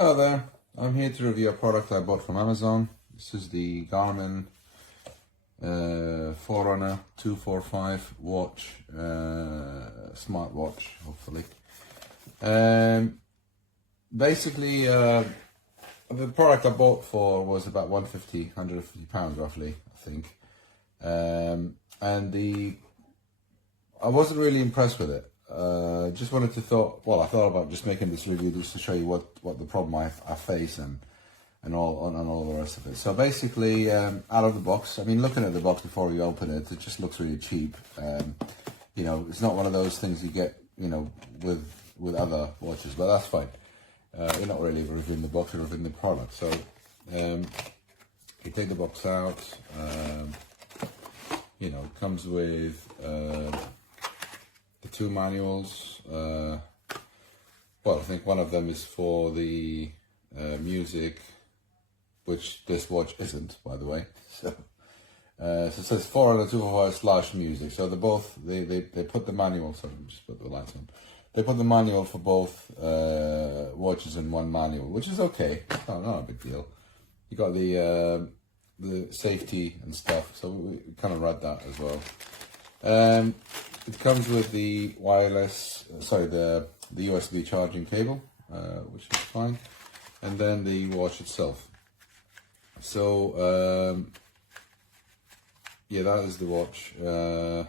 Hello there, I'm here to review a product I bought from Amazon. This is the Garmin Forerunner 245 watch, smartwatch, hopefully. Basically, the product I bought for was about 150 pounds roughly, I think. And I wasn't really impressed with it. Just wanted to I thought about just making this review just to show you what the problem I face and all the rest of it. So basically, out of the box, I mean, looking at the box before we open it, it just looks really cheap. You know, it's not one of those things you get, you know, with other watches, but that's fine. You're not really reviewing the box, you're reviewing the product. So you take the box out. You know, it comes with the two manuals. Well, I think one of them is for the music, which this watch isn't, by the way. So it says Forerunner 245/music. So they put the manual. Sorry, let me just put the lights on. They put the manual for both watches in one manual, which is okay. Not a big deal. You got the safety and stuff, so we kind of read that as well. It comes with the the USB charging cable, which is fine, and then the watch itself. So yeah, that is the watch. Let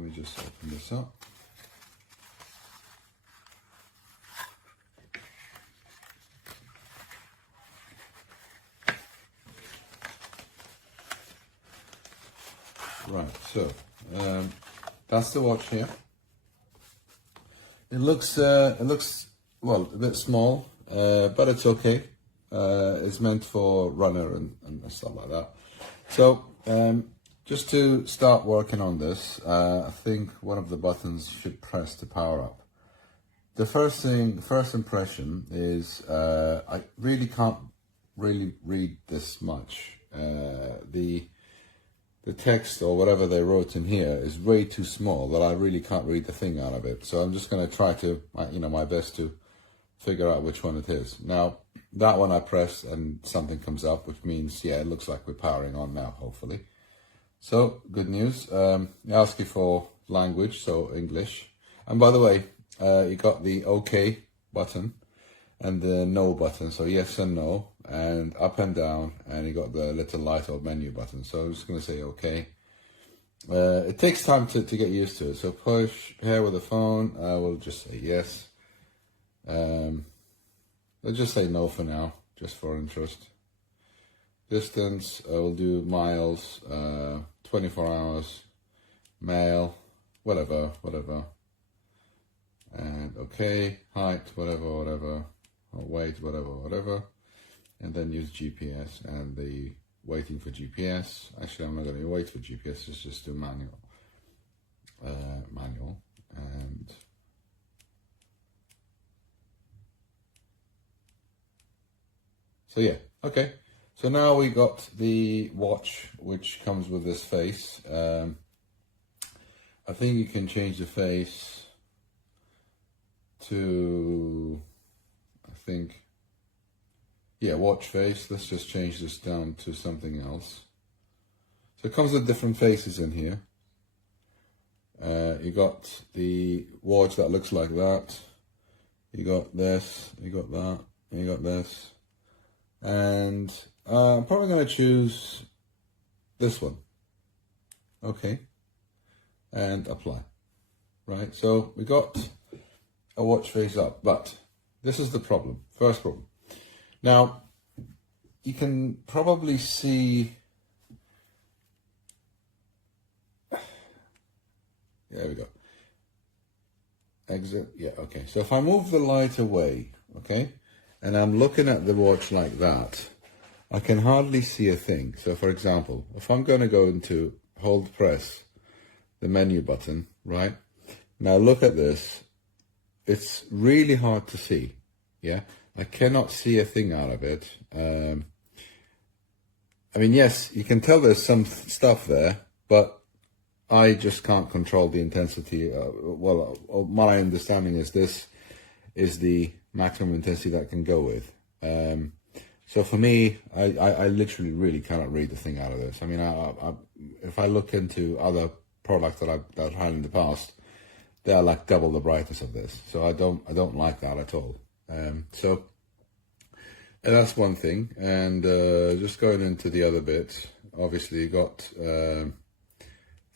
me just open this up. Right, so that's the watch here. It looks well a bit small, but it's okay. It's meant for runner and stuff like that. So just to start working on this, I think one of the buttons should press to power up. The first impression is I really can't read this much. The text or whatever they wrote in here is way too small that I really can't read the thing out of it. So I'm just going to try to, my best to figure out which one it is. Now, that one I press and something comes up, which means, yeah, it looks like we're powering on now, hopefully. So, good news. It asks you for language, so English. And by the way, you got the OK button and the no button, so yes and no, and up and down, and you got the little light or menu button. So I'm just going to say okay. It takes time to get used to it. So push here with the phone, we'll just say yes. Let's just say no for now, just for interest. Distance, we'll do miles, 24 hours, mail, whatever. And okay, height, whatever. Or weight, whatever, and then use GPS and the waiting for GPS. Actually, I'm not going to wait for GPS. It's just do manual, and so yeah, okay. So now we got the watch, which comes with this face. I think you can change the face to, watch face. Let's just change this down to something else. So it comes with different faces in here. You got the watch that looks like that. You got this, you got that, you got this. And I'm probably going to choose this one. Okay. And apply. Right, so we got a watch face up, but this is the problem. First problem. Now, you can probably see. There we go. Exit. Yeah. Okay. So if I move the light away, okay, and I'm looking at the watch like that, I can hardly see a thing. So, for example, if I'm going to go into hold press the menu button, right? Now look at this. It's really hard to see. Yeah, I cannot see a thing out of it. I mean, yes, you can tell there's some stuff there, but I just can't control the intensity. Well, my understanding is this is the maximum intensity that can go with. So for me, I literally really cannot read the thing out of this. I mean, if I look into other products that I've had in the past, they are like double the brightness of this. So I don't like that at all. So that's one thing. And just going into the other bits, obviously you got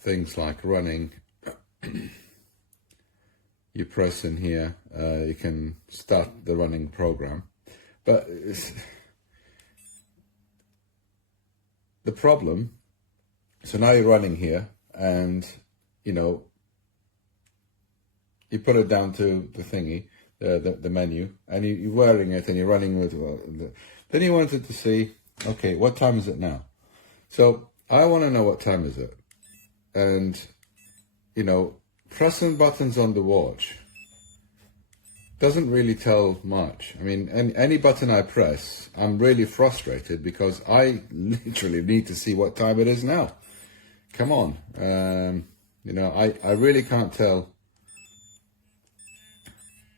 things like running. You press in here, you can start the running program. But the problem, so now you're running here, and you know, you put it down to the thingy, the menu, and you're wearing it and you're running with then you wanted to see, okay, what time is it now? So I want to know what time is it. And you know, pressing buttons on the watch doesn't really tell much. I mean, any button I press, I'm really frustrated because I literally need to see what time it is now. Come on. You know, I really can't tell.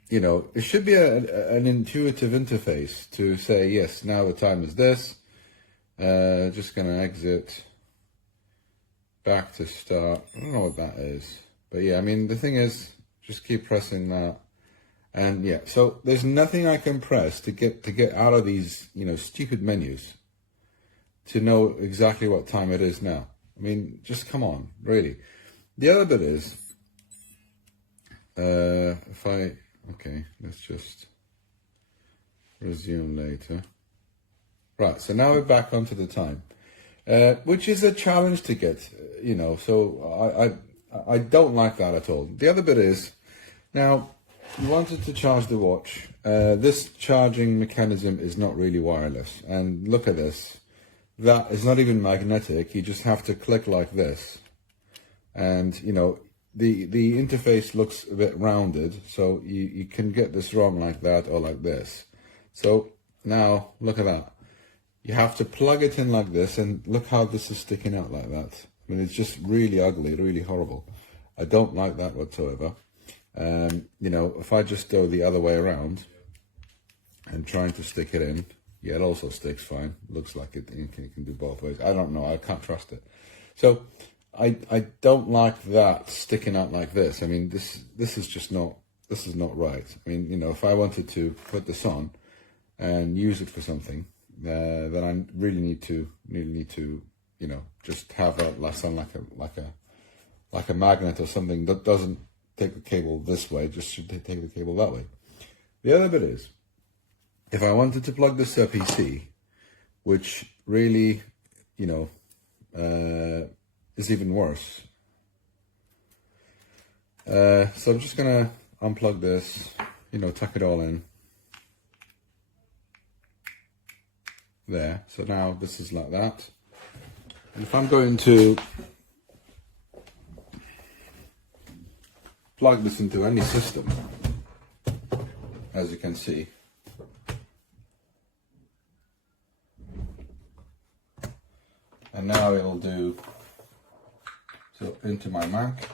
You know, it should be an intuitive interface to say, yes, now the time is this. Just going to exit, back to start. I don't know what that is. But yeah, I mean, the thing is, just keep pressing that. And yeah, so there's nothing I can press to get out of these, you know, stupid menus to know exactly what time it is now. I mean, just come on, really. The other bit is, okay, let's just resume later. Right, so now we're back onto the time, which is a challenge to get, you know, so I don't like that at all. The other bit is, now, you wanted to charge the watch. This charging mechanism is not really wireless. And look at this. That is not even magnetic. You just have to click like this. And, you know, the interface looks a bit rounded. So you can get this wrong like that or like this. So now, look at that. You have to plug it in like this. And look how this is sticking out like that. I mean, it's just really ugly, really horrible. I don't like that whatsoever. You know, if I just go the other way around and trying to stick it in, yeah, it also sticks fine. Looks like it can do both ways. I don't know. I can't trust it. So I don't like that sticking out like this. I mean, this is just not, this is not right. I mean, you know, if I wanted to put this on and use it for something, then I really need to, you know, just have like a magnet or something that doesn't take the cable this way, just should take the cable that way. The other bit is, if I wanted to plug this to a PC, which really, you know, is even worse. So I'm just gonna unplug this, you know, tuck it all in. There, so now this is like that. And if I'm going to plug this into any system, as you can see, and now it'll do, so into my Mac,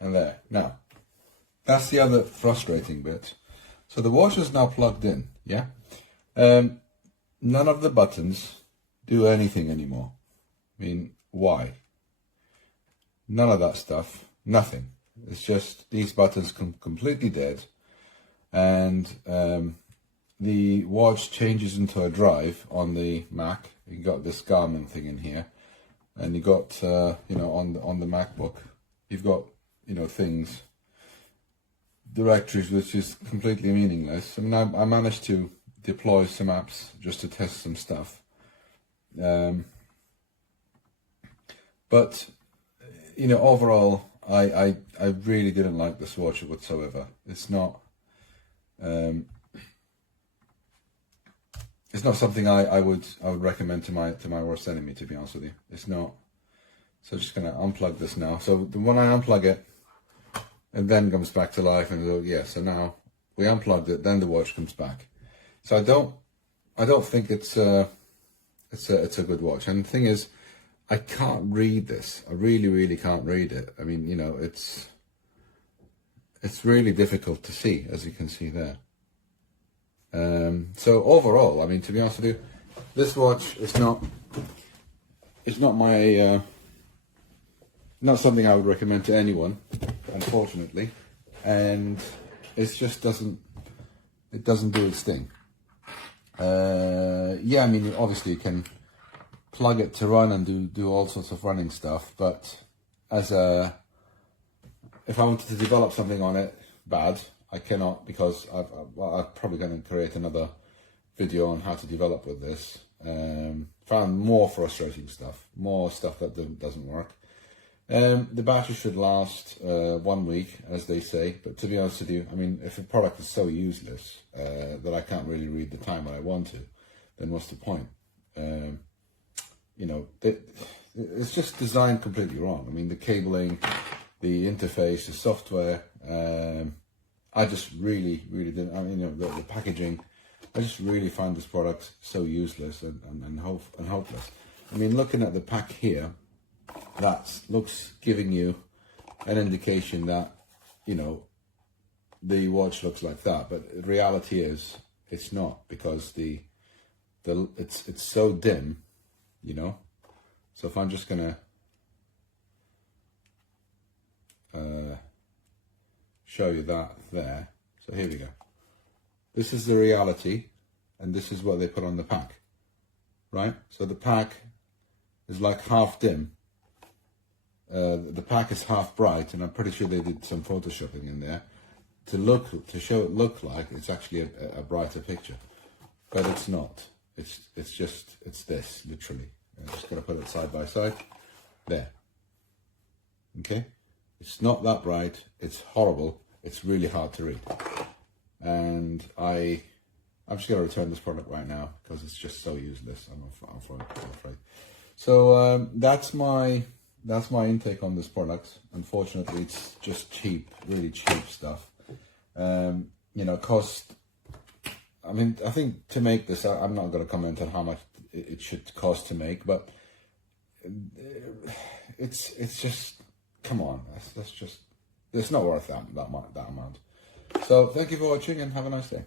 and there. Now, that's the other frustrating bit. So the watch is now plugged in, yeah? None of the buttons do anything anymore. I mean, why? None of that stuff, nothing. It's just these buttons completely dead, and the watch changes into a drive on the Mac. You got this Garmin thing in here, and you got you know, on the MacBook, you've got, you know, things, directories, which is completely meaningless. I mean, I managed to deploy some apps just to test some stuff, but you know, overall, I really didn't like this watch whatsoever. It's not something I would recommend to my worst enemy, to be honest with you. It's not. So I'm just gonna unplug this now. So when I unplug it, it then comes back to life, and go, yeah. So now we unplugged it, then the watch comes back. So I don't think it's a good watch. And the thing is, I can't read this. I really can't read it. I mean, you know, it's really difficult to see, as you can see there. So overall, I mean, to be honest with you, this watch is not my not something I would recommend to anyone, unfortunately, and it just doesn't do its thing. Yeah, I mean, obviously you can plug it to run and do all sorts of running stuff, but if I wanted to develop something on it, bad, I cannot, because I'm probably going to create another video on how to develop with this. Found more frustrating stuff, more stuff that doesn't work. The battery should last 1 week, as they say, but to be honest with you, I mean, if a product is so useless that I can't really read the time when I want to, then what's the point? You know, it's just designed completely wrong. I mean, the cabling, the interface, the software, I just really didn't, I mean, you know, the packaging, I just really find this product so useless and hopeless. I mean, looking at the pack here, that looks giving you an indication that, you know, the watch looks like that, but the reality is it's not, because it's so dim, you know. So if I'm just gonna show you that there, so here we go. This is the reality, and this is what they put on the pack, right? So the pack is like half dim. The pack is half bright, and I'm pretty sure they did some photoshopping in there to show it look like it's actually a brighter picture, but it's not. It's this, literally. I'm just gonna put it side by side there. Okay, it's not that bright. It's horrible. It's really hard to read, and I'm just gonna return this product right now because it's just so useless. I'm afraid. So that's my intake on this product. Unfortunately, it's just cheap, really cheap stuff. You know, cost. I mean, I think to make this, I'm not going to comment on how much it should cost to make, but it's just, come on, that's just, it's not worth that amount. So thank you for watching and have a nice day.